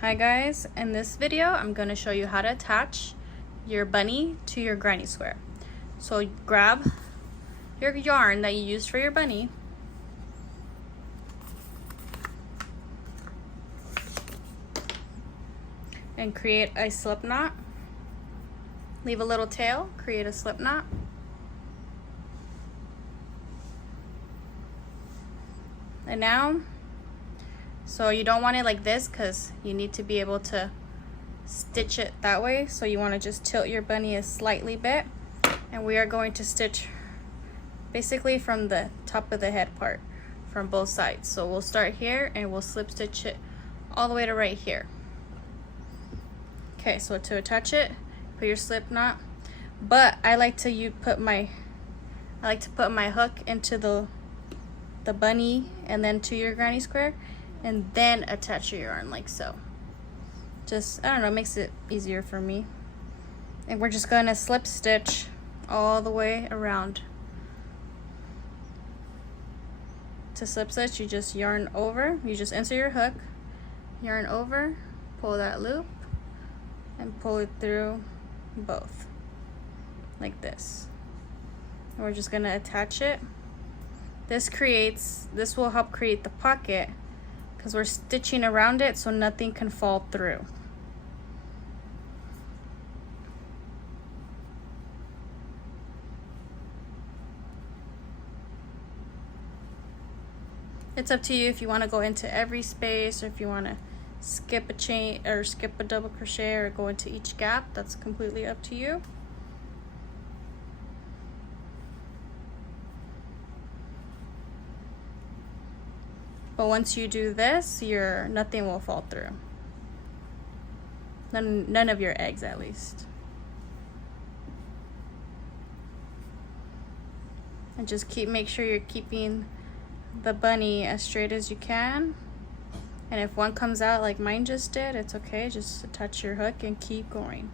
Hi guys, in this video I'm going to show you how to attach your bunny to your granny square. So grab your yarn that you use for your bunny and create a slip knot. Leave a little tail, create a slip knot. And now, so you don't want it like this because you need to be able to stitch it that way. So you want to just tilt your bunny a slightly bit, and we are going to stitch basically from the top of the head part from both sides. So we'll start here and we'll slip stitch it all the way to right here. Okay, so to attach it, put your slip knot, but I like to put my hook into the bunny and then to your granny square, and then attach your yarn like so. Just, I don't know, it makes it easier for me. And we're just gonna slip stitch all the way around. To slip stitch, you just yarn over, you just insert your hook, yarn over, pull that loop, and pull it through both, like this. And we're just gonna attach it. This will help create the pocket because we're stitching around it so nothing can fall through. It's up to you if you want to go into every space, or if you want to skip a chain or skip a double crochet or go into each gap. That's completely up to you. But once you do this, nothing will fall through. None of your eggs, at least. And just make sure you're keeping the bunny as straight as you can. And if one comes out like mine just did, it's okay. Just attach your hook and keep going.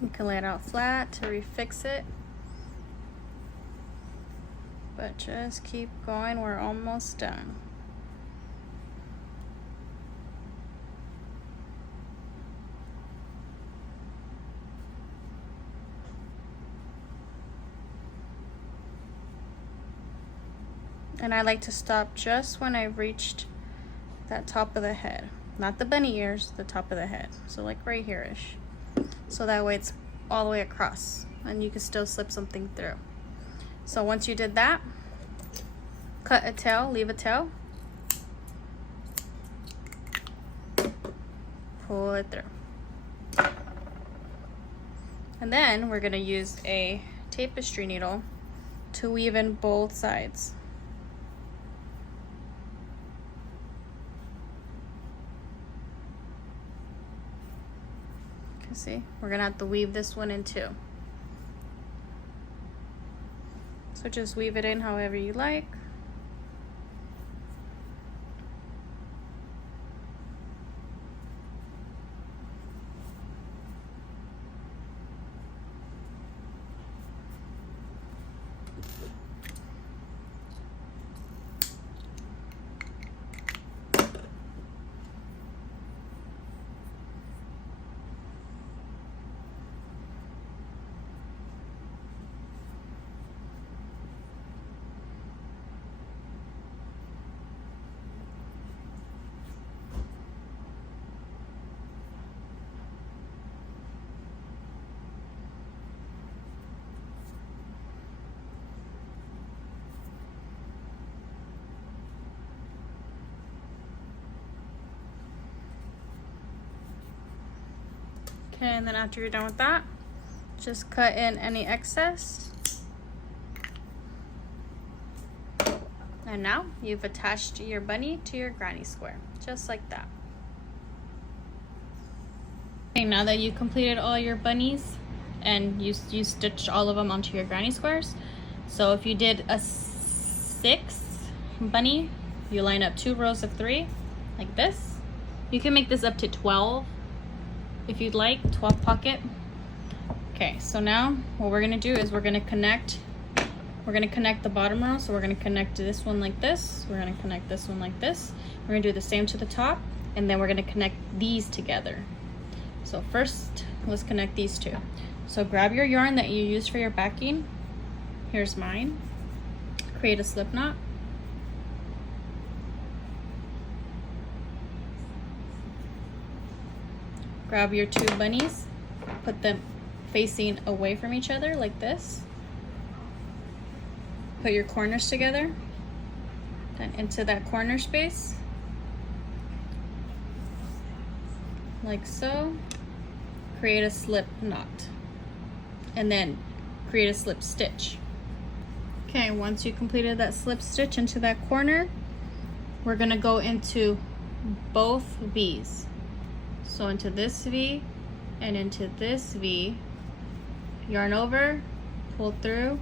You can lay it out flat to refix it, but just keep going. We're almost done. And I like to stop just when I've reached that top of the head, not the bunny ears, the top of the head. So like right here-ish. So that way it's all the way across and you can still slip something through. So once you did that, cut a tail, leave a tail, pull it through. And then we're gonna use a tapestry needle to weave in both sides. See, we're gonna have to weave this one in too. So just weave it in however you like. Okay, and then after you're done with that, just cut in any excess. And now you've attached your bunny to your granny square, just like that. Okay, now that you've completed all your bunnies and you stitch all of them onto your granny squares. So if you did a 6 bunny, you line up 2 rows of 3 like this. You can make this up to 12 if you'd like, 12 pocket. Okay, so now what we're gonna do is we're gonna connect the bottom row. So we're gonna connect this one like this, we're gonna connect this one like this, we're gonna do the same to the top, and then we're gonna connect these together. So first, let's connect these two. So grab your yarn that you use for your backing. Here's mine. Create a slip knot. Grab your 2 bunnies, put them facing away from each other like this. Put your corners together, then into that corner space, like so. Create a slip knot, and then create a slip stitch. Okay, once you completed that slip stitch into that corner, we're gonna go into both V's. So into this V and into this V, yarn over, pull through,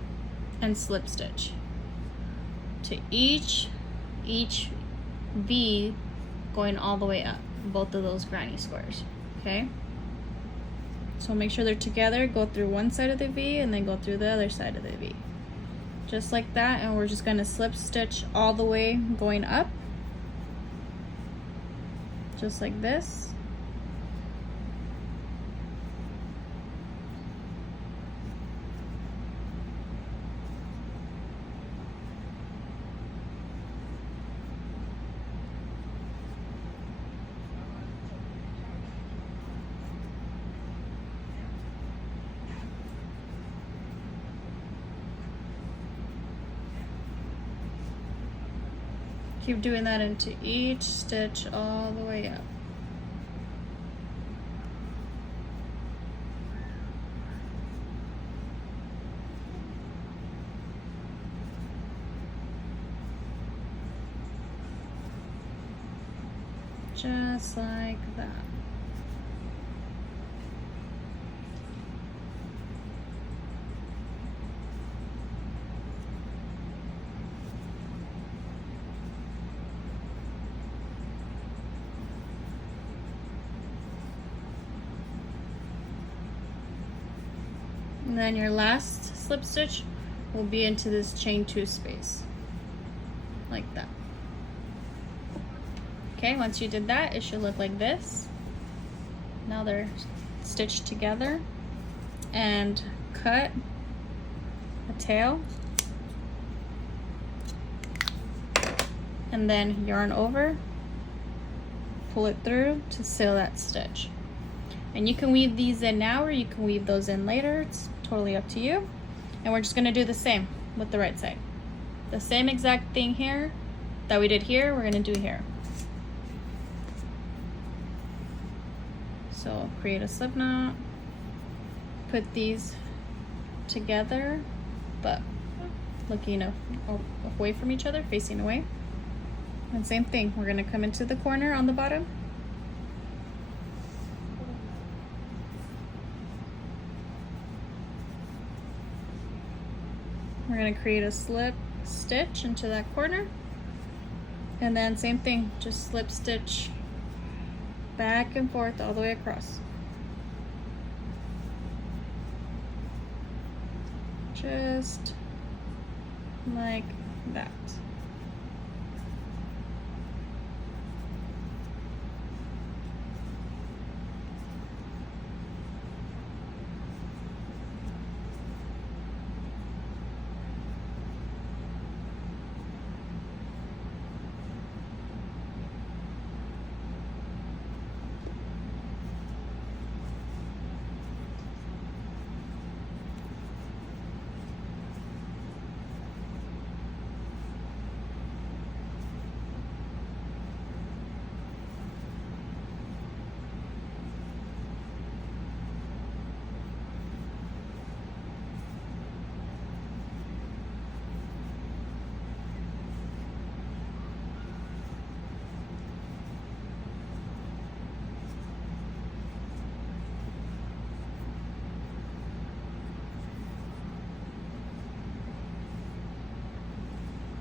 and slip stitch to each V, going all the way up, both of those granny squares. Okay, so make sure they're together. Go through one side of the V and then go through the other side of the V, just like that. And we're just going to slip stitch all the way going up, just like this. Keep doing that into each stitch all the way up. Just like that. And then your last slip stitch will be into this chain 2 space, like that. Okay, once you did that, it should look like this. Now they're stitched together, and cut a tail, and then yarn over, pull it through to seal that stitch. And you can weave these in now, or you can weave those in later. It's totally up to you. And we're just gonna do the same with the right side. The same exact thing here that we did here, we're gonna do here. So create a slip knot, put these together, but looking away from each other, facing away. And same thing, we're gonna come into the corner on the bottom. We're going to create a slip stitch into that corner, and then same thing, just slip stitch back and forth all the way across. Just like that.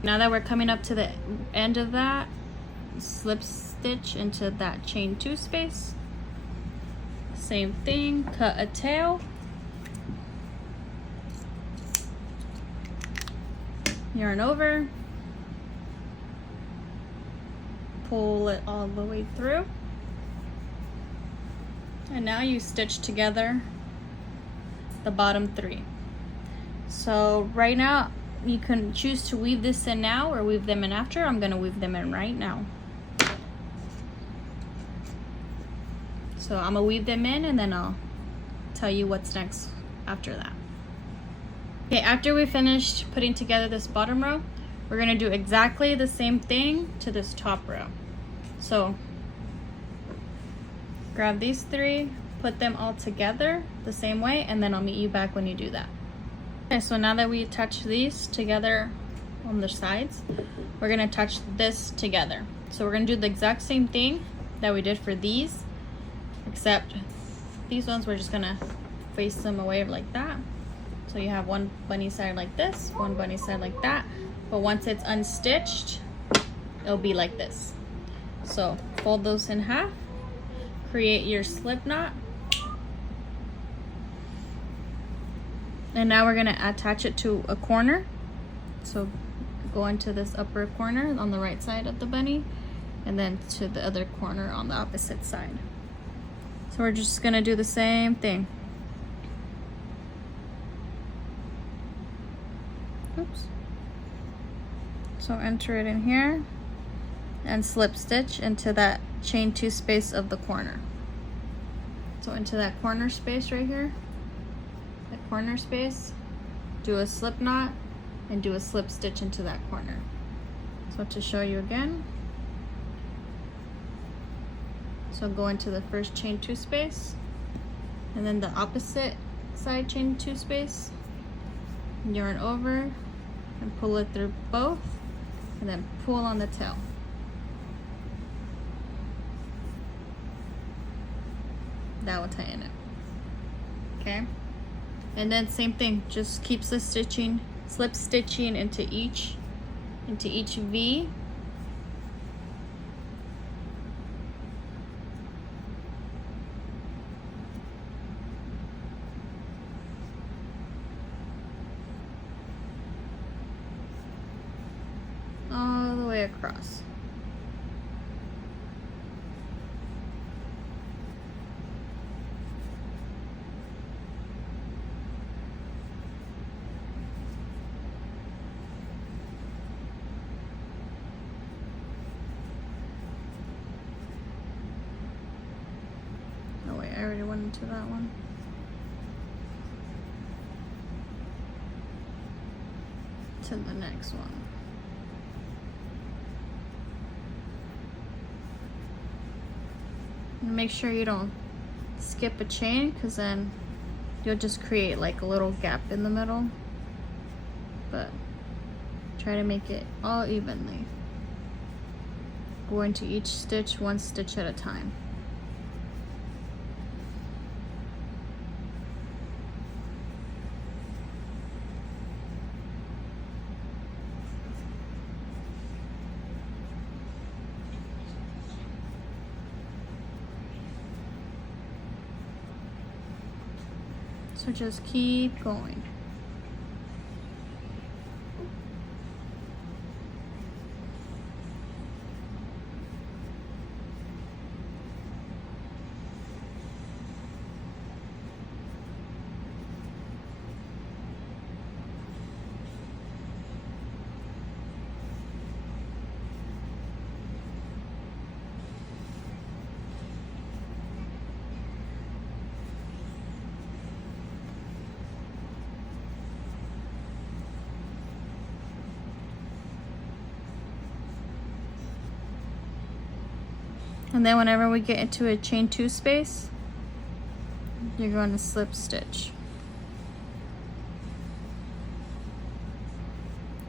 Now that we're coming up to the end of that, slip stitch into that chain 2 space. Same thing, cut a tail. Yarn over. Pull it all the way through. And now you stitch together the bottom 3. So right now, you can choose to weave this in now or weave them in after. I'm gonna weave them in right now. So I'm gonna weave them in and then I'll tell you what's next after that. Okay, after we finished putting together this bottom row, we're gonna do exactly the same thing to this top row. So grab these 3, put them all together the same way, and then I'll meet you back when you do that. Okay, so now that we attach these together on the sides, we're gonna attach this together. So we're gonna do the exact same thing that we did for these, except these ones we're just gonna face them away like that. So you have one bunny side like this, one bunny side like that, but once it's unstitched, it'll be like this. So fold those in half, create your slip knot, and now we're gonna attach it to a corner. So go into this upper corner on the right side of the bunny, and then to the other corner on the opposite side. So we're just gonna do the same thing. Oops. So enter it in here and slip stitch into that chain 2 space of the corner. So into that corner space right here, that corner space, do a slip knot and do a slip stitch into that corner. So to show you again, so go into the first chain 2 space and then the opposite side chain 2 space, yarn over and pull it through both, and then pull on the tail. That will tighten it. Okay, and then same thing, just keep slip stitching into each V. All the way across. Oh wait, I already went into that one. To the next one. Make sure you don't skip a chain, because then you'll just create like a little gap in the middle, but try to make it all evenly. Go into each stitch one stitch at a time. So just keep going. And then whenever we get into a chain 2 space, you're going to slip stitch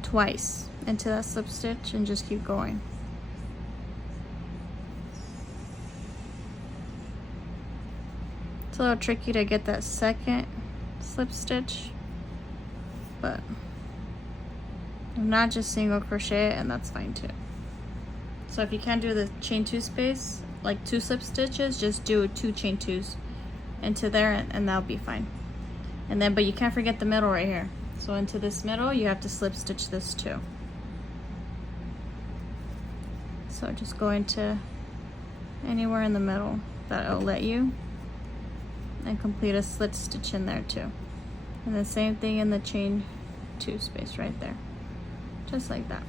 twice into that slip stitch and just keep going. It's a little tricky to get that second slip stitch, but If not, just single crochet, and that's fine too. So if you can't do the chain 2 space, like 2 slip stitches, just do 2 chain 2s into there, and that'll be fine. And then, but you can't forget the middle right here. So into this middle, you have to slip stitch this too. So just go into anywhere in the middle that it'll let you, and complete a slip stitch in there too. And the same thing in the chain 2 space right there, just like that.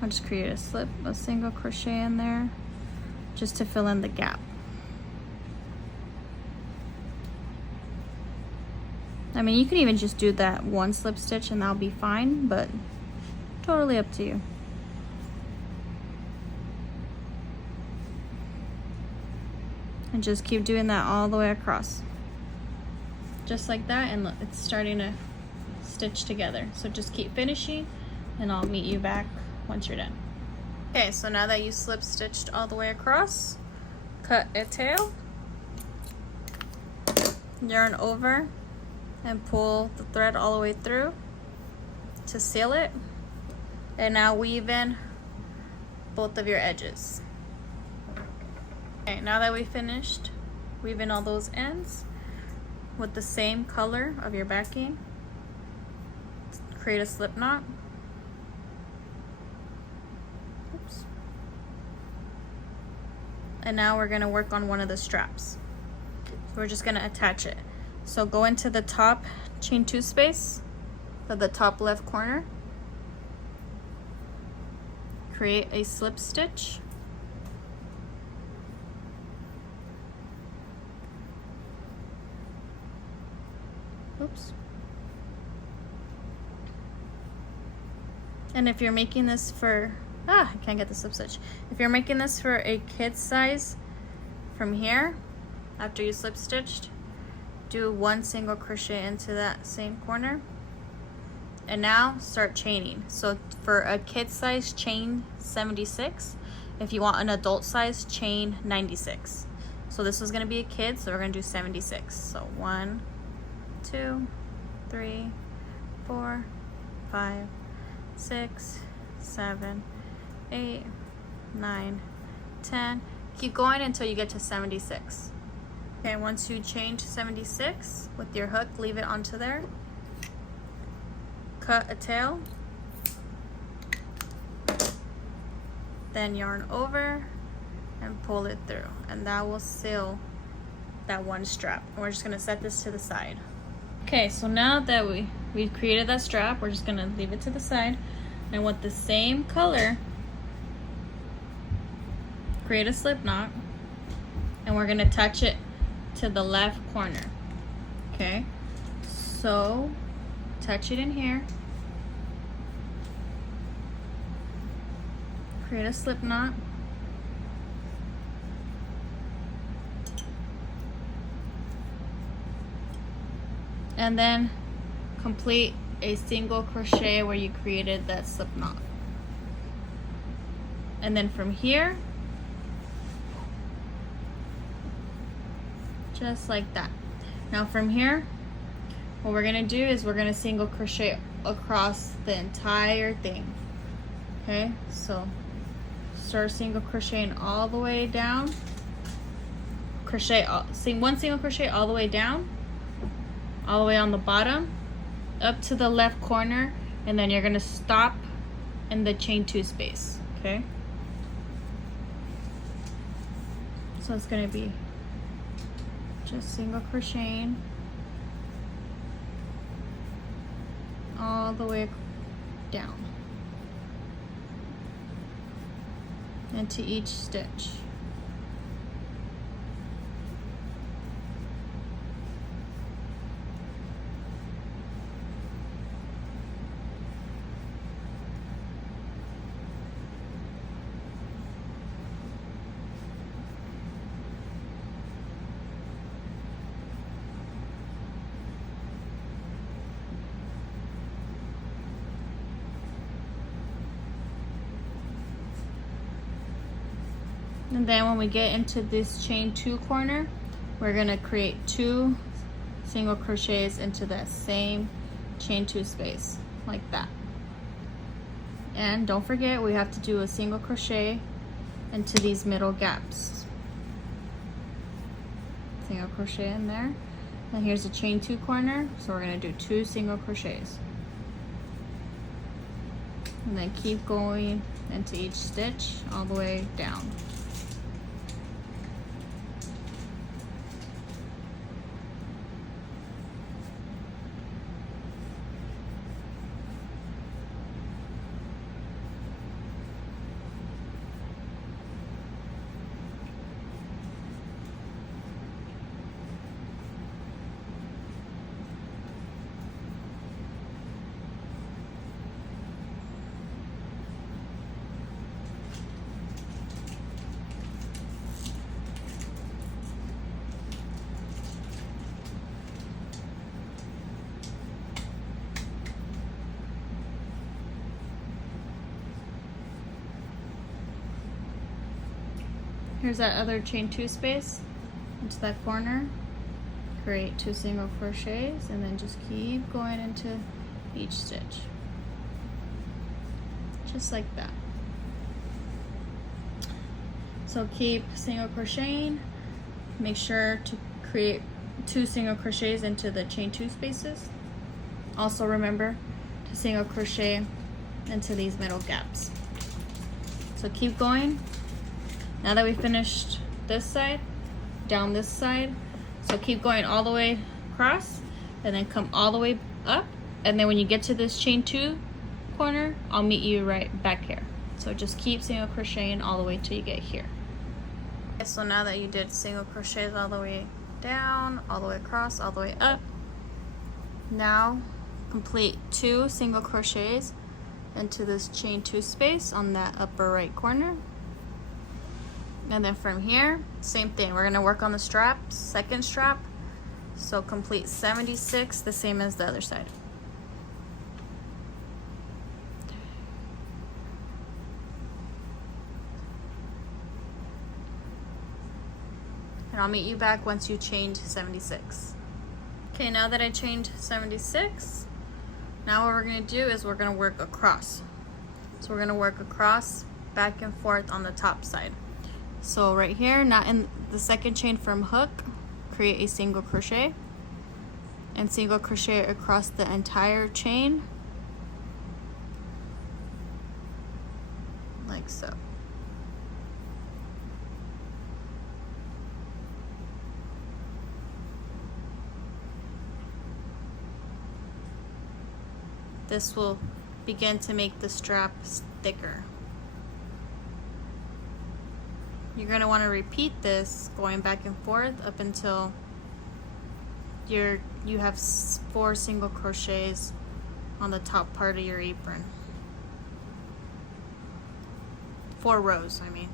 I'll just create a single crochet in there just to fill in the gap. I mean, you can even just do that 1 slip stitch and that'll be fine, but totally up to you. And just keep doing that all the way across. Just like that, and look, it's starting to stitch together. So just keep finishing, and I'll meet you back once you're done. Okay, so now that you slip stitched all the way across, cut a tail, yarn over, and pull the thread all the way through to seal it. And now weave in both of your edges. Okay, now that we finished weaving all those ends with the same color of your backing, create a slip knot. Oops. And now we're going to work on one of the straps. So we're just going to attach it. So go into the top chain 2 space of the top left corner, create a slip stitch, oops. And if you're making this for, I can't get the slip stitch. If you're making this for a kid size, from here, after you slip stitched, do 1 single crochet into that same corner. And now start chaining. So for a kid size, chain 76. If you want an adult size, chain 96. So this was gonna be a kid, so we're gonna do 76. So 1, 2, 3, 4, 5, 6, 7, 8, 9, 10. Keep going until you get to 76. Okay, once you chain to 76 with your hook, leave it onto there. Cut a tail. Then yarn over and pull it through. And that will seal that 1 strap. And we're just gonna set this to the side. Okay, so now that we've created that strap, we're just gonna leave it to the side. And with the same color, create a slip knot. And we're gonna attach it to the left corner. Okay, so touch it in here, create a slip knot, and then complete a single crochet where you created that slip knot. And then from here, just like that. Now from here, what we're gonna do is we're gonna single crochet across the entire thing. Okay, so start single crocheting all the way down. Crochet, 1 single crochet all the way down, all the way on the bottom, up to the left corner, and then you're gonna stop in the chain 2 space. Okay, so it's gonna be just single crocheting all the way down into each stitch. And then when we get into this chain 2 corner, we're gonna create 2 single crochets into that same chain 2 space, like that. And don't forget, we have to do a single crochet into these middle gaps. Single crochet in there. And here's a chain 2 corner, so we're going to do 2 single crochets. And then keep going into each stitch all the way down. Here's that other chain 2 space into that corner. Create 2 single crochets and then just keep going into each stitch. Just like that. So keep single crocheting. Make sure to create 2 single crochets into the chain 2 spaces. Also remember to single crochet into these middle gaps. So keep going. Now that we finished this side, down this side, so keep going all the way across and then come all the way up, and then when you get to this chain 2 corner, I'll meet you right back here. So just keep single crocheting all the way till you get here. Okay, so now that you did single crochets all the way down, all the way across, all the way up, now complete 2 single crochets into this chain 2 space on that upper right corner. And then from here, same thing. We're gonna work on the strap, second strap. So complete 76, the same as the other side. And I'll meet you back once you chained 76. Okay, now that I chained 76, now what we're gonna do is we're gonna work across. So we're gonna work across, back and forth on the top side. So right here, not in the second chain from hook, create a single crochet and single crochet across the entire chain, like so. This will begin to make the strap thicker. You're going to want to repeat this going back and forth up until you have 4 single crochets on the top part of your apron. 4 rows, I mean.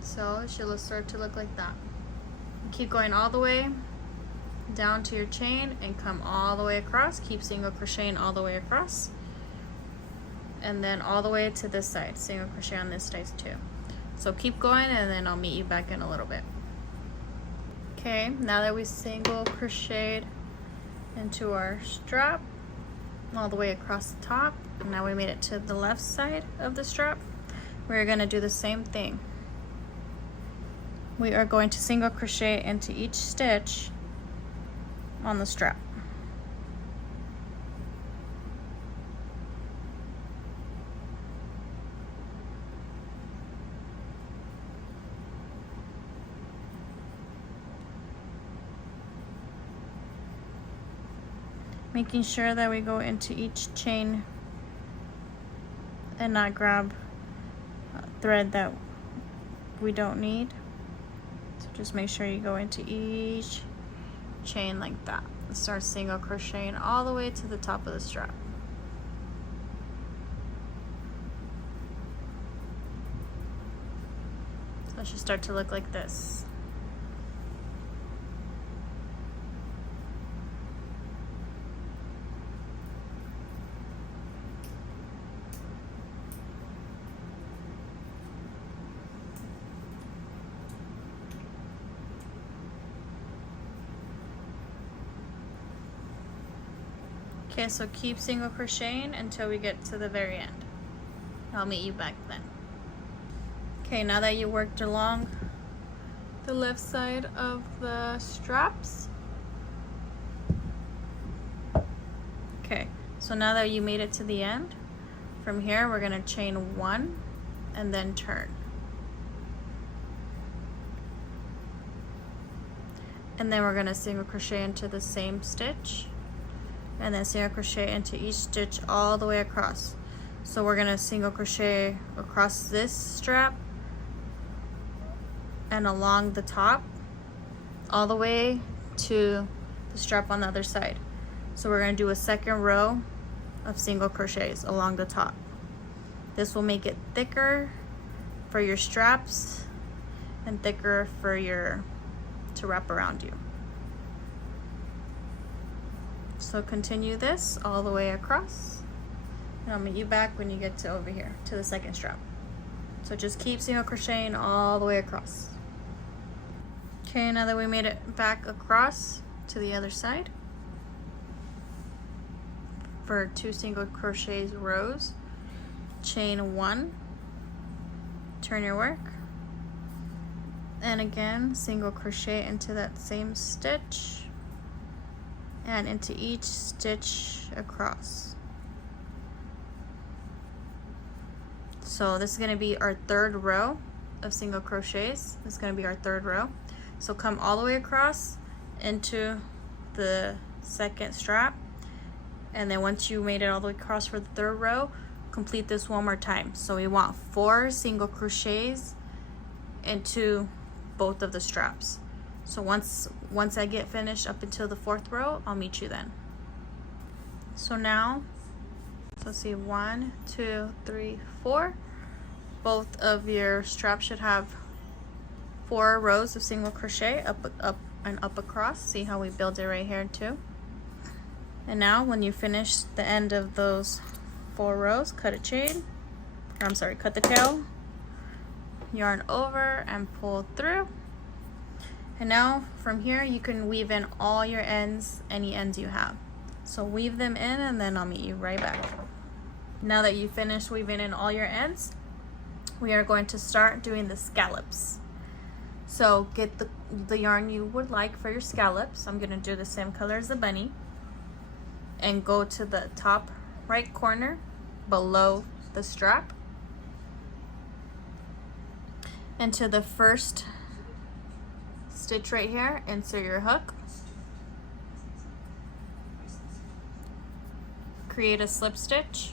So it should start to look like that. Keep going all the way down to your chain and come all the way across. Keep single crocheting all the way across. And then all the way to this side, single crochet on this side too. So keep going and then I'll meet you back in a little bit. Okay, now that we single crocheted into our strap all the way across the top, and now we made it to the left side of the strap, we're going to do the same thing. We are going to single crochet into each stitch on the strap. Making sure that we go into each chain and not grab thread that we don't need. So just make sure you go into each chain like that. Start single crocheting all the way to the top of the strap. So it should start to look like this. Okay, so keep single crocheting until we get to the very end. I'll meet you back then. Okay, now that you worked along the left side of the straps. Okay, so now that you made it to the end, from here we're gonna chain 1 and then turn. And then we're gonna single crochet into the same stitch and then single crochet into each stitch all the way across. So we're gonna single crochet across this strap and along the top all the way to the strap on the other side. So we're gonna do a second row of single crochets along the top. This will make it thicker for your straps and thicker for your to wrap around you. So continue this all the way across, and I'll meet you back when you get to over here to the second strap. So just keep single crocheting all the way across. Okay, now that we made it back across to the other side, for 2 single crochets rows, chain 1, turn your work, and again single crochet into that same stitch and into each stitch across. So this is going to be our 3rd row of single crochets. This is going to be our 3rd row. So come all the way across into the second strap, and then once you made it all the way across for the 3rd row, complete this one more time. So we want 4 single crochets into both of the straps. So once I get finished up until the 4th row, I'll meet you then. So now, so let's see, 1, 2, 3, 4. Both of your straps should have 4 rows of single crochet up and up across. See how we build it right here too. And now when you finish the end of those 4 rows, cut a chain, or I'm sorry, cut the tail, yarn over and pull through. And now from here you can weave in all your ends, any ends you have. So weave them in and then I'll meet you right back. Now that you finish weaving in all your ends, we are going to start doing the scallops. So get the yarn you would like for your scallops. I'm gonna do the same color as the bunny, and go to the top right corner below the strap, and to the first stitch right here, insert your hook, create a slip stitch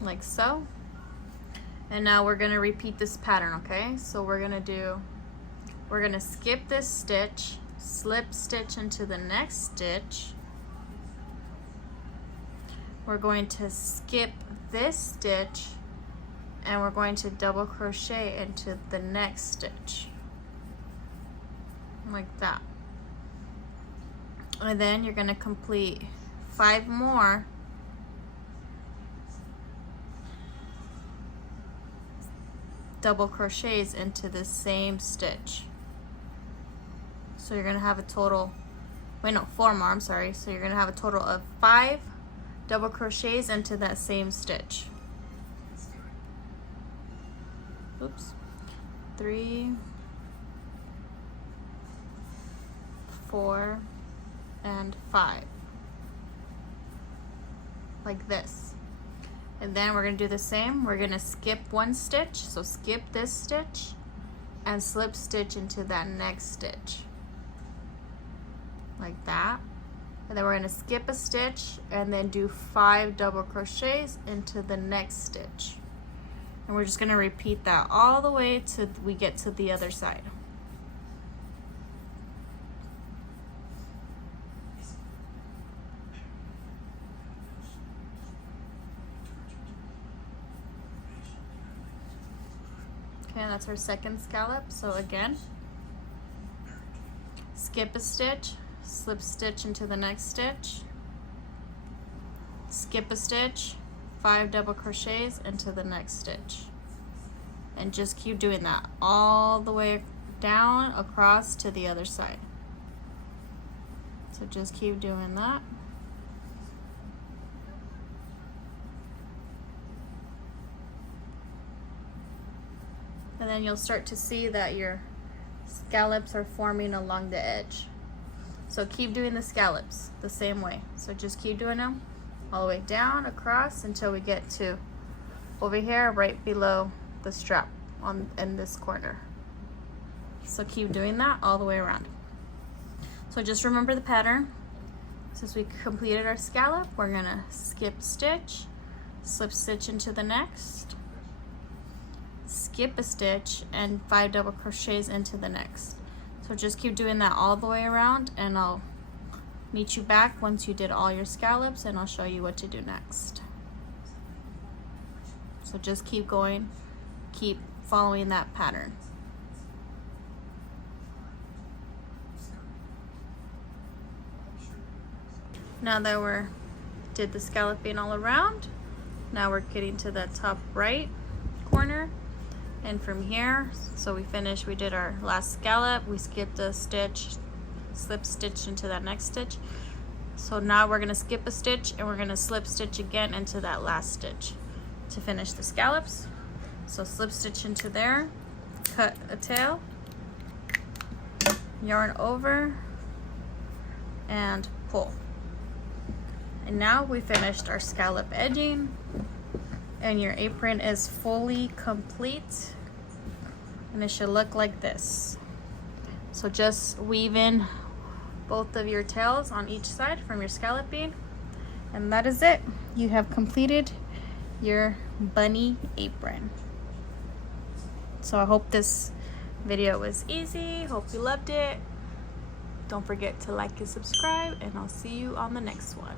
like so. And now we're gonna repeat this pattern, okay? So we're gonna skip this stitch, slip stitch into the next stitch. We're going to skip this stitch and we're going to double crochet into the next stitch like that. And then you're going to complete 5 more double crochets into the same stitch. So you're going to have a total, 4 more, I'm sorry. So you're going to have a total of 5 double crochets into that same stitch. Oops. 3, 4, and 5. Like this. And then we're going to do the same. We're going to skip 1 stitch. So skip this stitch and slip stitch into that next stitch. Like that. And then we're going to skip a stitch and then do 5 double crochets into the next stitch. And we're just going to repeat that all the way till we get to the other side. Okay, that's our second scallop. So again, skip a stitch, slip stitch into the next stitch, skip a stitch, 5 double crochets into the next stitch, and just keep doing that all the way down across to the other side. So just keep doing that. And then you'll start to see that your scallops are forming along the edge. So keep doing the scallops the same way. So just keep doing them all the way down, across, until we get to over here, right below the strap in this corner. So keep doing that all the way around. So just remember the pattern. Since we completed our scallop, we're gonna skip stitch, slip stitch into the next, skip a stitch, and 5 double crochets into the next. So just keep doing that all the way around, and I'll meet you back once you did all your scallops, and I'll show you what to do next. So just keep going, keep following that pattern. Now that we did the scalloping all around, now we're getting to the top right corner, and from here, so we did our last scallop, we skipped a stitch, slip stitch into that next stitch. So now we're gonna skip a stitch and we're gonna slip stitch again into that last stitch to finish the scallops. So slip stitch into there, cut a tail, yarn over, and pull. And now we finished our scallop edging, and your apron is fully complete, and it should look like this. So just weave in both of your tails on each side from your scalloping, and that is it. You have completed your bunny apron. So I hope this video was easy. Hope you loved it. Don't forget to like and subscribe, and I'll see you on the next one.